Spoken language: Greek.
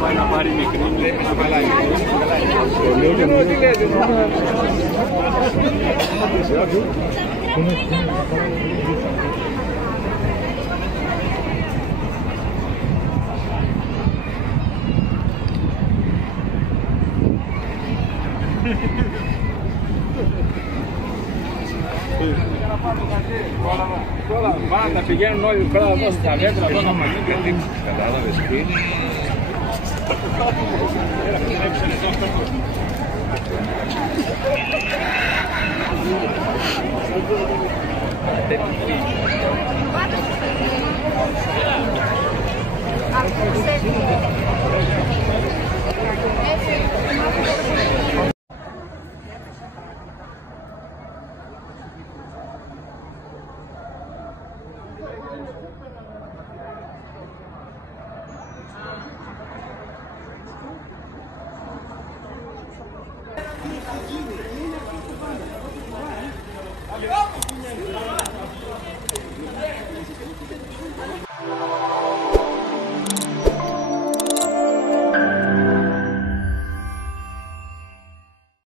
Πάει να πάρει μικρή, να παλάει. Τώρα πάντα πηγαίνουν όλοι πέρα εδώ στα μέτρα, εδώ να μας δείξουν. Κατάλαβες τι είναι. Vamos!